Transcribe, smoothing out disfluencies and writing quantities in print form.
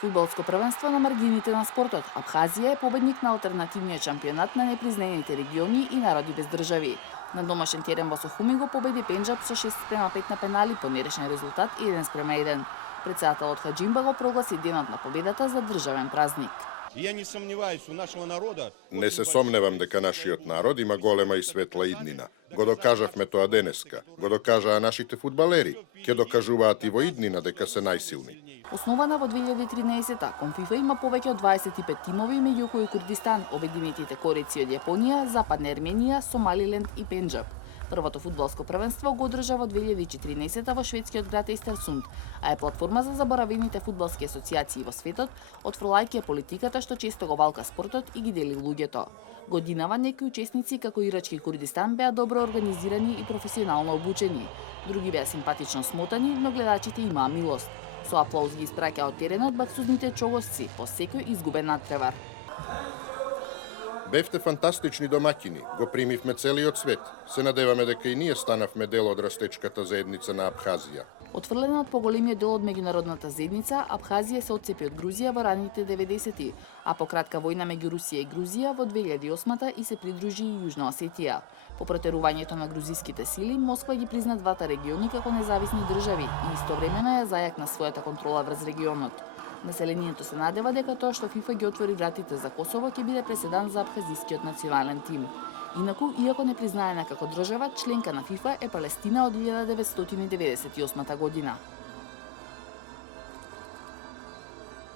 Фудбалско првенство на маргините на спортот. Абхазија е победник на алтернативниот шампионат на непризнените региони и народи без држави. На домашен терен во Сохуми го победи Пенџаб со 6:5 на пенали по нерешен резултат 1:1. Председателот Хаџимба го прогласи денот на победата за државен празник. Не се сомневам дека нашиот народ има голема и светла иднина. Го докажавме тоа денеска. Го докажаа нашите фудбалери. Ќе докажуваат и во иднина дека се најсилни. Основана во 2013-та, кон ФИФА има повеќе од 25 тимови, меѓу кои Курдистан, обединетите корици од Јапонија, Западна Ерменија, Сомалиленд и Пенџаб. Првото фудбалско првенство го одржа во 2014 во шведскиот град Естерсунд, а е платформа за заборавените фудбалски асоциации во светот, отфрлајќи ја политиката што често го валка спортот и ги дели луѓето. Годинава некои учесници како Ирачки Курдистан беа добро организирани и професионално обучени. Други беа симпатично смотани, но гледачите имаа милост. Со аплауз ги испраќа од теренот баксузните чогосци по секој изгубен надпревар. Бевте фантастични домаќини, го примивме целиот свет. Се надеваме дека и ние станавме дел од растечката заедница на Абхазија. Отфрлена од поголемиот дел од меѓународната заедница, Абхазија се отцепи од Грузија во раните 90-ти, а по кратка војна меѓу Русија и Грузија во 2008-та и се придружи и Јужна Осетија. По протерувањето на грузиските сили, Москва ги призна двата региони како независни држави и истовремено ја зајакна својата контрола врз регионот. Населението се надева дека тоа што ФИФА ги отвори вратите за Косово ќе биде преседан за абхазискиот национален тим. Инаку, иако не признаена како држава, членка на ФИФА е Палестина од 1998 година.